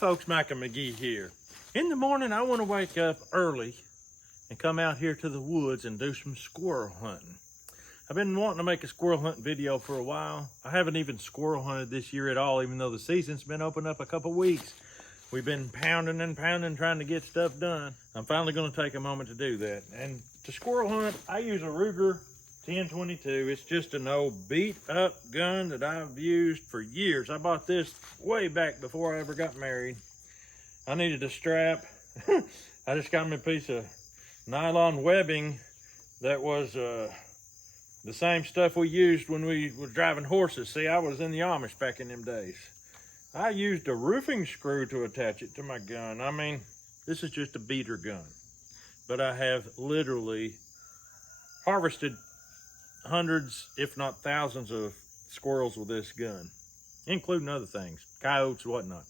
folks, Mike and McGee here. In the morning, I want to wake up early and come out here to the woods and do some squirrel hunting. I've been wanting to make a squirrel hunting video for a while. I haven't even squirrel hunted this year at all, even though the season's been open up a couple weeks. We've been pounding and pounding trying to get stuff done. I'm finally going to take a moment to do that. And to squirrel hunt, I use a Ruger 1022. It's just an old beat up gun that I've used for years. I bought this way back before I ever got married. I needed a strap. I just got me a piece of nylon webbing that was the same stuff we used when we were driving horses. See, I was in the Amish back in them days. I used a roofing screw to attach it to my gun. I mean, this is just a beater gun. But I have literally harvested hundreds, if not thousands of squirrels with this gun, including other things, coyotes, whatnot.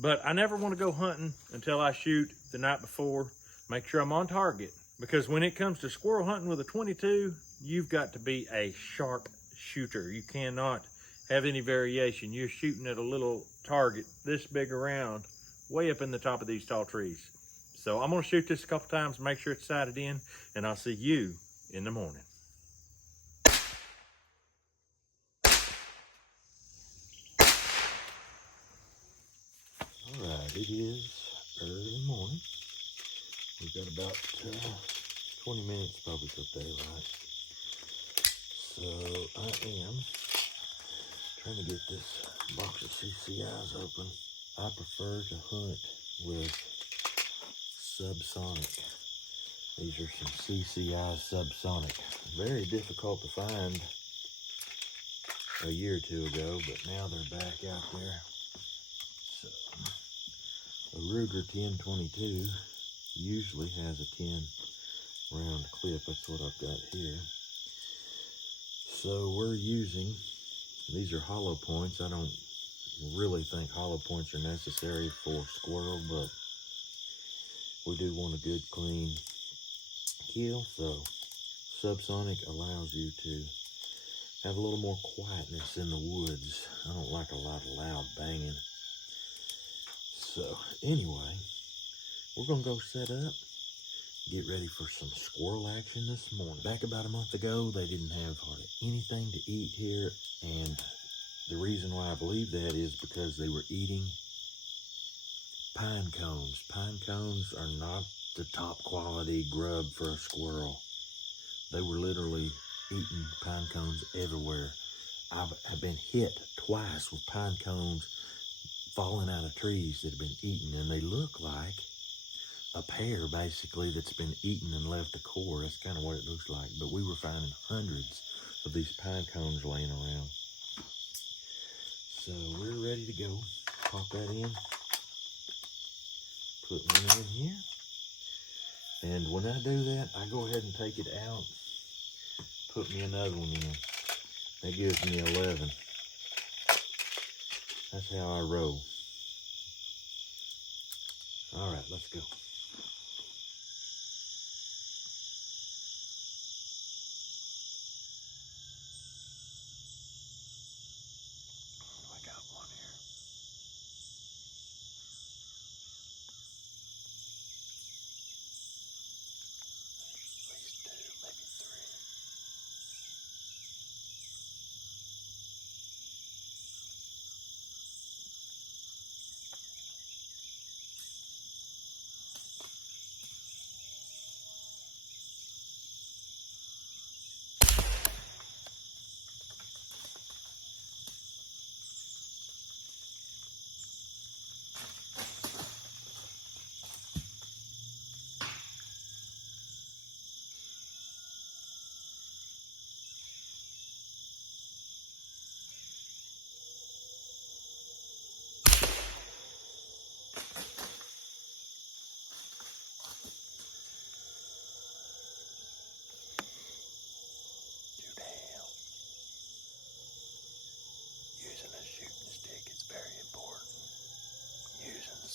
But I never want to go hunting until I shoot the night before, make sure I'm on target. Because when it comes to squirrel hunting with a 22, you've got to be a sharp shooter. You cannot have any variation. You're shooting at a little target this big around, way up in the top of these tall trees. So I'm gonna shoot this a couple times, make sure it's sighted in, and I'll see you in the morning. All right, it is early morning. We've got about 20 minutes probably till daylight. So I am trying to get this box of CCIs open. I prefer to hunt with subsonic. These are some CCI subsonic. Very difficult to find a year or two ago, but now they're back out there. So a Ruger 1022 usually has a 10 round clip. That's what I've got here. So we're using, these are hollow points. I don't really think hollow points are necessary for squirrel, but we do want a good clean kill. So subsonic allows you to have a little more quietness in the woods. I don't like a lot of loud banging. So anyway, we're gonna go set up, get ready for some squirrel action this morning. Back about a month ago, they didn't have hardly anything to eat here, and the reason why I believe that is because they were eating pine cones. Pine cones are not the top quality grub for a squirrel. They were literally eating pine cones everywhere. I've been hit twice with pine cones falling out of trees that have been eaten, and they look like a pear basically that's been eaten and left a core. That's kind of what it looks like. But we were finding hundreds of these pine cones laying around. So we're ready to go. Pop that in. Put one in here. And when I do that, I go ahead and take it out. Put me another one in. That gives me 11. That's how I roll. All right, let's go. I got one here. At least two, maybe three.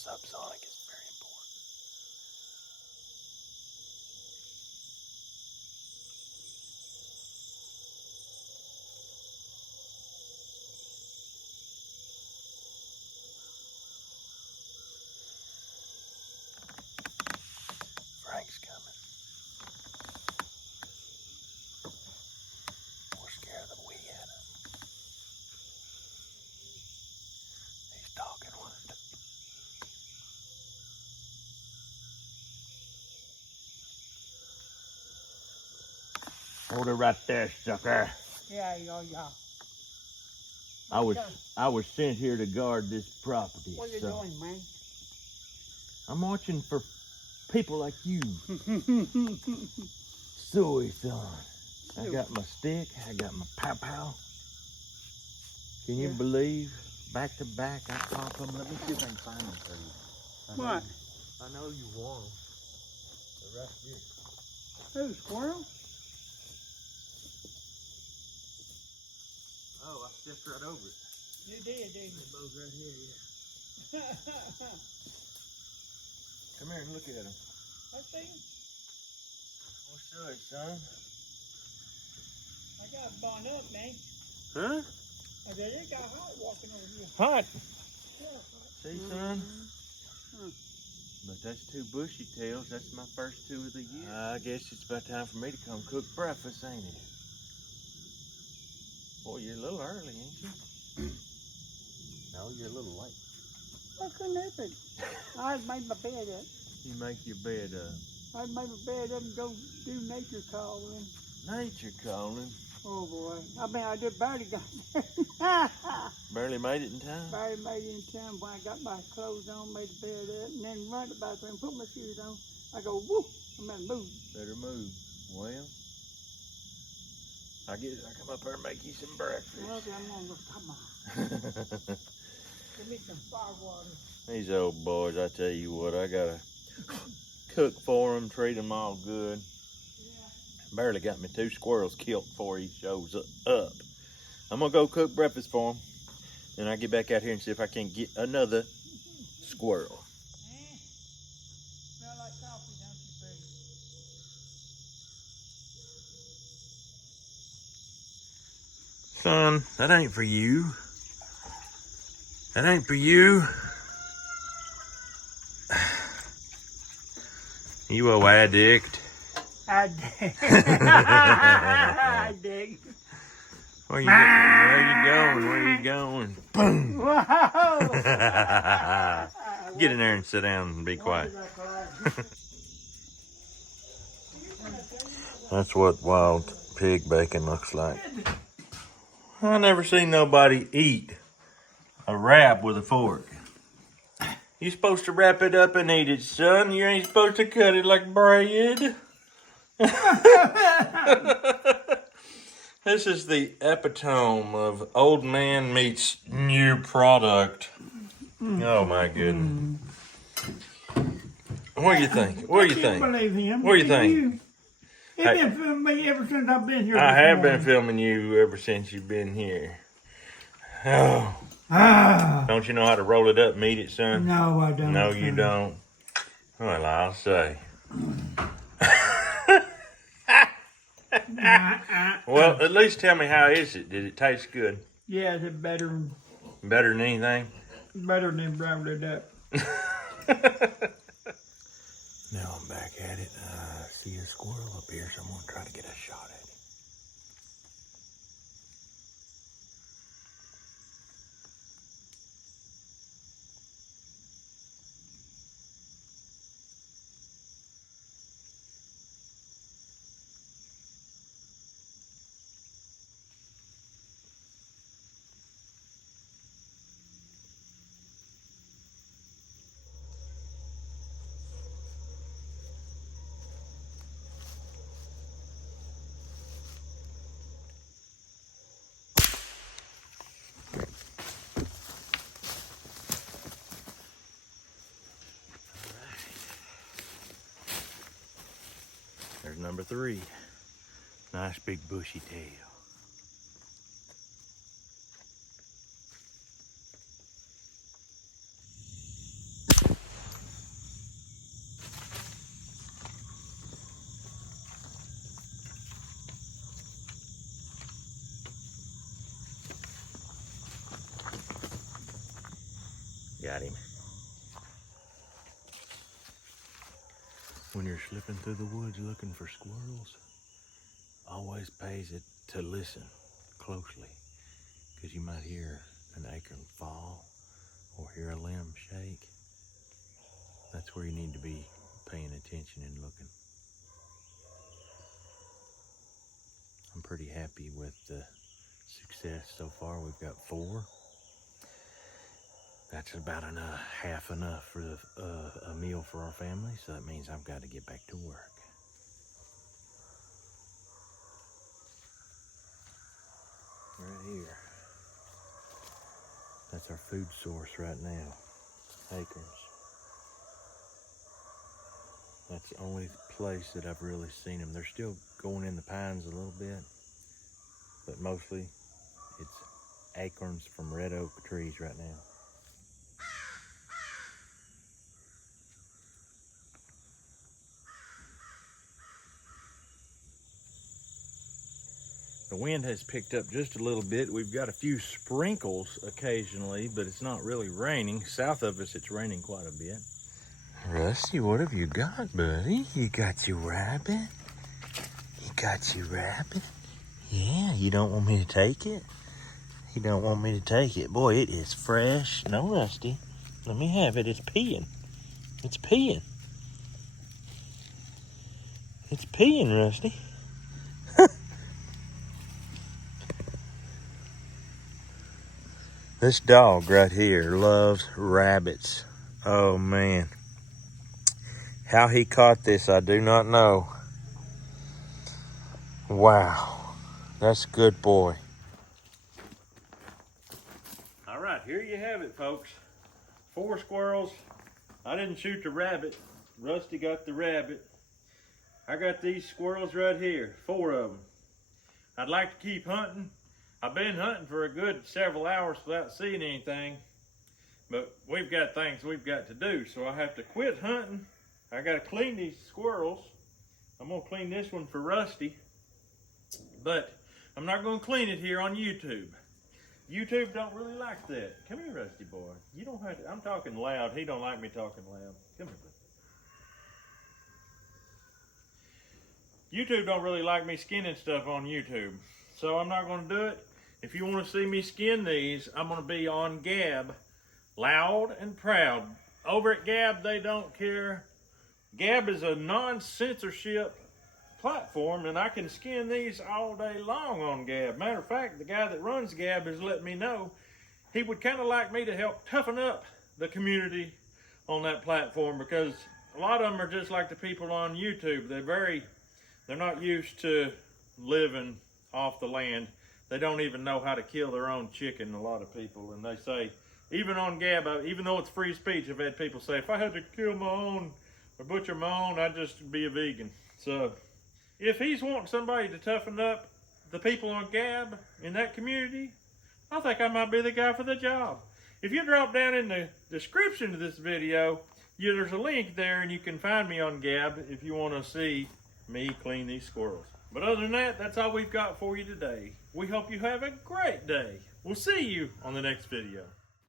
Subsonic is very important. Hold her right there, sucker. Yeah. I was sent here to guard this property. What are you doing, man? I'm watching for people like you. Soy son. I got my stick, I got my pow-pow. Can you believe? Back to back, I pop them. Let me see if I can find them for you. What? I know you want them. They're right here. Who, squirrel? Oh, I stepped right over it. You did, didn't you? Those right here, yeah. Come here and look at them. I see him. What's up, son? I got bond up, man. Huh? I said, it got hot walking over here. Hot. Yeah. See, son? But that's 2 bushy tails. That's my first 2 of the year. I guess it's about time for me to come cook breakfast, ain't it? Boy, you're a little early, ain't you? No, you're a little late. I couldn't help it. I had made my bed up. You make your bed up. I made my bed up and go do nature calling. Nature calling. Oh boy. I mean, I just barely got there. Barely made it in time. Barely made it in time when I got my clothes on, made the bed up, and then run to the bathroom, put my shoes on. I go, whoop, I'm gonna move. Better move. Well, I guess I'll come up here and make you some breakfast. Well, I'm gonna go, come on. Give me some fire water. These old boys, I tell you what, I gotta cook for them, treat them all good. Barely got me 2 squirrels killed before he shows up. I'm gonna go cook breakfast for him. Then I'll get back out here and see if I can get another squirrel. Smell like coffee, don't you, baby? Son, that ain't for you. That ain't for you. You a addict. I dig. I dig. Where you going? Where you going? Boom! Wow! Get in there and sit down and be quiet. That's what wild pig bacon looks like. I never seen nobody eat a wrap with a fork. You supposed to wrap it up and eat it, son. You ain't supposed to cut it like bread. This is the epitome of old man meets new product. Oh my goodness. What do you think? What do you think? I can't believe him. What do you think? You've been filming me ever since I've been here. I have been filming you ever since you've been here. Oh. Don't you know how to roll it up and eat it, son? No, I don't. No, you don't. Well, I'll say. Well, at least tell me, how is it? Did it taste good? Yeah, it's better. Better than anything? Better than rolled it up. Now I'm back at it. I see a squirrel up here, so I'm going to try to get a shot at it. There's number 3. Nice big bushy tail. Got him. When you're slipping through the woods looking for squirrels, always pays it to listen closely, because you might hear an acorn fall or hear a limb shake. That's where you need to be paying attention and looking. pretty happy with the success so far. We've got 4. That's about half enough for a meal for our family, so that means I've got to get back to work. Right here. That's our food source right now, acorns. That's the only place that I've really seen them. They're still going in the pines a little bit, but mostly it's acorns from red oak trees right now. The wind has picked up just a little bit. We've got a few sprinkles occasionally, but it's not really raining. South of us, it's raining quite a bit. Rusty, what have you got, buddy? You got your rabbit? You got your rabbit? Yeah, you don't want me to take it? You don't want me to take it? Boy, it is fresh. No, Rusty. Let me have it. It's peeing. It's peeing. It's peeing, Rusty. This dog right here loves rabbits. Oh, man. How he caught this, I do not know. Wow. That's a good boy. All right, here you have it, folks. 4 squirrels. I didn't shoot the rabbit. Rusty got the rabbit. I got these squirrels right here, 4 of them. I'd like to keep hunting. I've been hunting for a good several hours without seeing anything, but we've got things we've got to do, so I have to quit hunting. I got to clean these squirrels. I'm going to clean this one for Rusty, but I'm not going to clean it here on YouTube. YouTube don't really like that. Come here, Rusty boy. You don't have to. I'm talking loud. He don't like me talking loud. Come here. YouTube don't really like me skinning stuff on YouTube, so I'm not going to do it. If you want to see me skin these, I'm going to be on Gab, loud and proud. Over at Gab, they don't care. Gab is a non-censorship platform, and I can skin these all day long on Gab. Matter of fact, the guy that runs Gab has let me know he would kind of like me to help toughen up the community on that platform, because a lot of them are just like the people on YouTube. They're not used to living off the land. They don't even know how to kill their own chicken, a lot of people. And they say, even on Gab, even though it's free speech, I've had people say, if I had to kill my own or butcher my own, I'd just be a vegan. So if he's wanting somebody to toughen up the people on Gab in that community, I think I might be the guy for the job. If you drop down in the description of this video, there's a link there, and you can find me on Gab if you want to see me clean these squirrels. But other than that, that's all we've got for you today. We hope you have a great day. We'll see you on the next video.